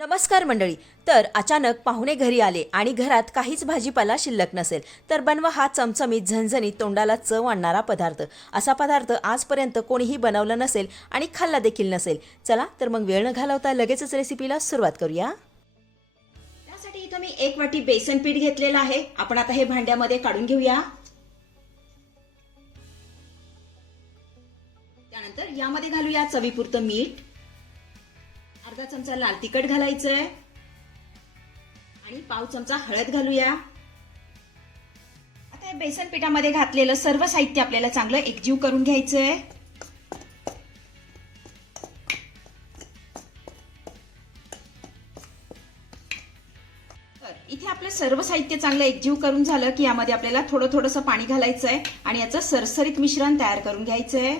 नमस्कार मंडळी. तर अचानक पाहुणे घरी आले आणि घरात काहीच भाजीपाला शिल्लक नसेल तर बनवा हा चमचमीत झणझणीत तोंडाला चव आणणारा पदार्थ. असा पदार्थ आजपर्यंत कोणीही बनवला नसेल आणि खाल्ला देखील नसेल. चला तर मग वेळ न घालवता लगेचच रेसिपीला सुरुवात करूया. त्यासाठी इथं मी एक वाटी बेसन पीठ घेतलेलं आहे. आपण आता हे भांड्यामध्ये काढून घेऊया. त्यानंतर यामध्ये घालूया चवीपुरतं मीठ. अर्धा चमचा लाल तिखट घालायचंय. आणि पाव चमचा हळद घालूया. आता या बेसन पिठामध्ये घातलेलं सर्व साहित्य आपल्याला चांगलं एकजीव करून घ्यायचंय. इथे आपलं सर्व साहित्य चांगलं एकजीव करून झालं की यामध्ये आपल्याला थोडं थोडंसं पाणी घालायचं आहे आणि याचं सरसरीत मिश्रण तयार करून घ्यायचं आहे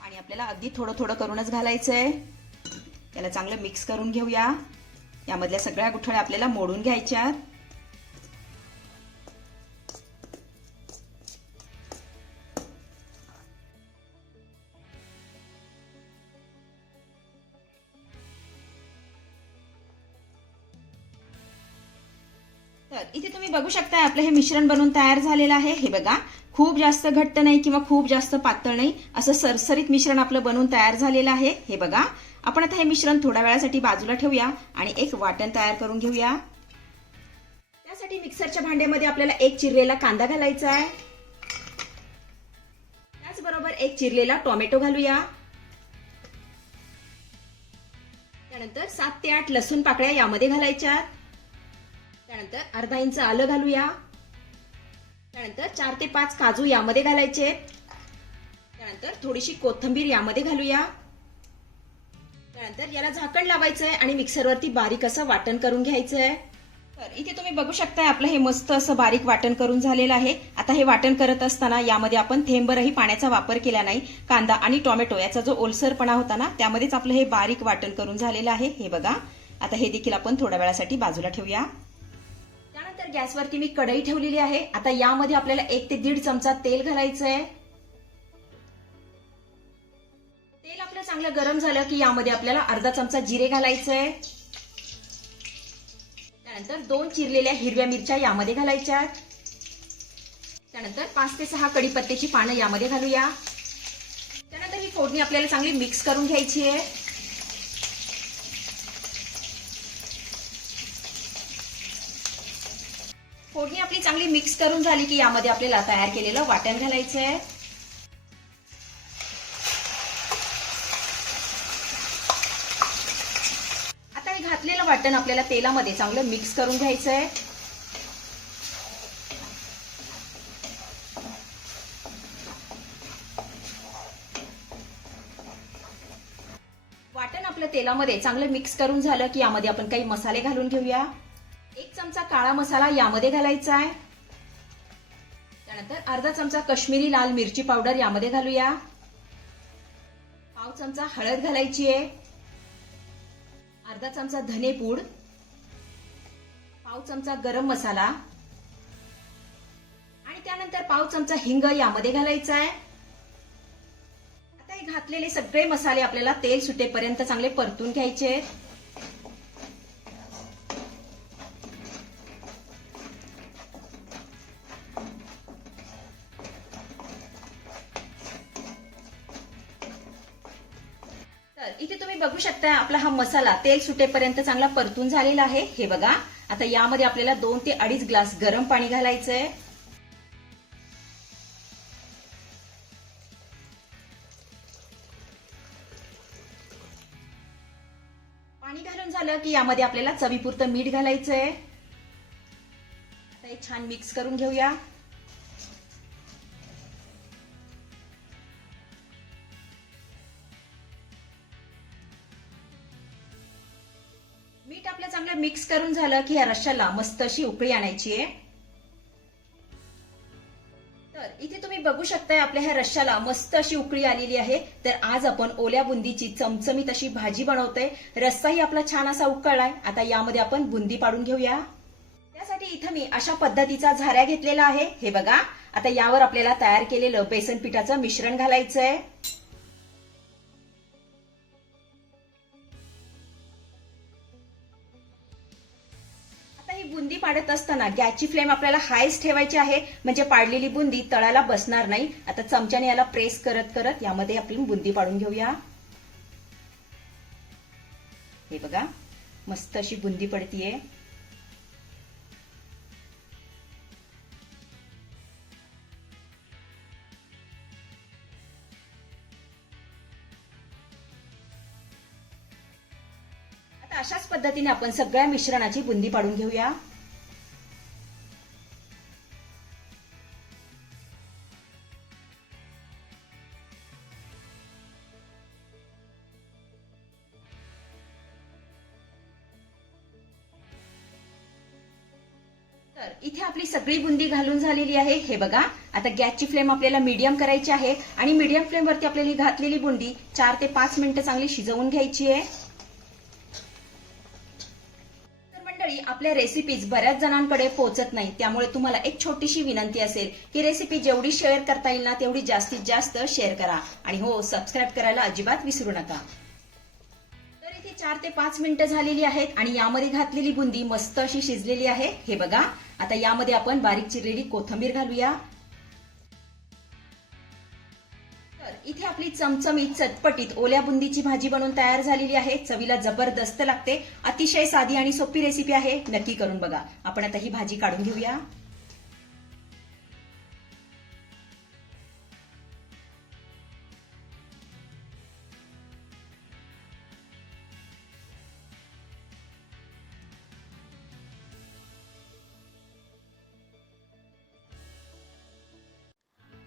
आणि आपल्याला अगदी थोडं थोडं करूनच घालायचं आहे त्याला चांगलं मिक्स करून घेऊया. यामधल्या सगळ्या गुठळ्या आपल्याला मोडून घ्यायच्या तर इथे तुम्ही बघू शकता आपलं हे मिश्रण बनवून तयार झालेलं आहे. हे बघा खूप जास्त घट्ट नाही किंवा खूप जास्त पातळ नाही असं सरसरीत मिश्रण आपलं बनवून तयार झालेलं आहे. हे बघा आपण आता हे मिश्रण थोड्या वेळासाठी बाजूला ठेवूया आणि एक वाटण तयार करून घेऊया. त्यासाठी मिक्सरच्या भांड्यामध्ये आपल्याला एक चिरलेला कांदा घालायचा आहे. त्याचबरोबर एक चिरलेला टोमॅटो घालूया. त्यानंतर सात ते आठ लसूण पाकळ्या यामध्ये घालायच्या. त्यानंतर अर्धा इंच आलं घालूया. त्यानंतर चार ते पाच काजू यामध्ये घालायचे. त्यानंतर थोडीशी कोथिंबीर यामध्ये घालूया. त्यानंतर याला झाकण लावायचं आहे आणि मिक्सरवरती बारीक असं वाटण करून घ्यायचं आहे तर इथे तुम्ही बघू शकता आपलं हे मस्त असं बारीक वाटण करून झालेलं आहे. आता हे वाटण करत असताना यामध्ये आपण थेंबरही पाण्याचा वापर केला नाही. कांदा आणि टोमॅटो याचा जो ओलसरपणा होता ना त्यामध्येच आपलं हे बारीक वाटण करून झालेलं आहे. हे बघा. आता हे देखील आपण थोड्या वेळासाठी बाजूला ठेवूया. त्यानंतर गॅसवरती मी कढई ठेवलेली आहे. आता यामध्ये आपल्याला एक ते दीड चमचा तेल घालायचं आहे चांगलं गरम झालं की यामध्ये आपल्याला अर्धा चमचा जिरे घालायचं. आहे त्यानंतर दोन चिरलेल्या हिरव्या मिरच्या यामध्ये घालायच्या. त्यानंतर पाच ते सहा कडीपत्त्याची पानं यामध्ये घालूया. त्यानंतर ही फोडणी आपल्याला चांगली मिक्स करून घ्यायची आहे. फोडणी आपली चांगली मिक्स करून झाली की यामध्ये आपल्याला तयार केलेलं वाटण घालायचं आहे घातलेलं वाटण आपल्याला तेलामध्ये चांगलं मिक्स करून घ्यायचं आहे वाटण आपलं तेलामध्ये चांगलं मिक्स करून झालं की यामध्ये आपण काही मसाले घालून घेऊया. एक चमचा काळा मसाला यामध्ये घालायचा आहे त्यानंतर अर्धा चमचा कश्मीरी लाल मिरची पावडर यामध्ये घालूया. पाव चमचा हळद घालायची आहे अर्धा चमचा धने पूड पाव चमचा गरम मसाला आणि त्यानंतर पाव चमचा हिंग यामध्ये घालायचा आहे. आता हे घातलेले सगळे मसाले आपल्याला तेल सुटेपर्यंत चांगले परतून घ्यायचे आहेत. तुम्ही आपला हा मसाला तेल सुटेपर्यंत चांगला परतून झालेला आहे. हे बघा आता यामध्ये आपल्याला दोन ते अडीच ग्लास गरम पाणी घालायचंय. पाणी घालून झालं की यामध्ये आपल्याला चवीपुरतं मीठ घालायचंय. आता हे छान मिक्स करून घेऊया. आपलं चांगलं मिक्स करून झालं की या रश्याला मस्त अशी उकळी आणायची आहे. तर इथे तुम्ही बघू शकताय आपल्या ह्या रश्याला मस्त अशी उकळी आलेली आहे. तर आज आपण ओल्या बुंदीची चमचमीत अशी भाजी बनवतोय. रस्साही आपला छान असा उकळलाय. आता यामध्ये आपण बुंदी पाडून घेऊया. त्यासाठी इथं मी अशा पद्धतीचा झाऱ्या घेतलेला आहे. हे बघा. आता यावर आपल्याला तयार केलेलं बेसन पिठाचं मिश्रण घालायचंय. बुंदी पाडत असताना गॅसची फ्लेम आपल्याला हायच ठेवायची आहे. म्हणजे पाडलेली बुंदी तळाला बसणार नाही. आता चमच्याने याला प्रेस करत करत यामध्ये आपली बुंदी पाडून घेऊया. हे बघा मस्त अशी बुंदी पडतीये. याच पद्धतीने आपण सगळ्या मिश्रणाची बुंदी पाडून घेऊया. तर इथे आपली सगळी बुंदी घालून झालेली आहे. हे बघा आता गॅसची फ्लेम आपल्याला मीडियम करायची आहे आणि मीडियम फ्लेमवरती आपल्याला घातलेली बुंदी चार ते पाच मिनिटं चांगली शिजवून घ्यायची आहे. आपल्या रेसिपीज बऱ्याच जणांकडे पोहोचत नाही. त्यामुळे तुम्हाला एक छोटीशी विनंती असेल की रेसिपी जेवढी शेअर करता येईल ना तेवढी जास्तीत जास्त शेअर करा. आणि हो सबस्क्राईब करायला अजिबात विसरू नका. तर इथे चार ते पाच मिनिटं झालेली आहेत आणि यामध्ये घातलेली बुंदी मस्त अशी शिजलेली आहे. हे बघा. आता यामध्ये आपण बारीक चिरलेली कोथंबीर घालूया. इथे आपली चमचमीत चटपटीत ओल्या बुंदीची भाजी बनवून तयार झालेली आहे. चवीला जबरदस्त लागते. अतिशय साधी आणि सोपी रेसिपी आहे. नक्की करून बघा. आपण आता ही भाजी काढून घेऊया.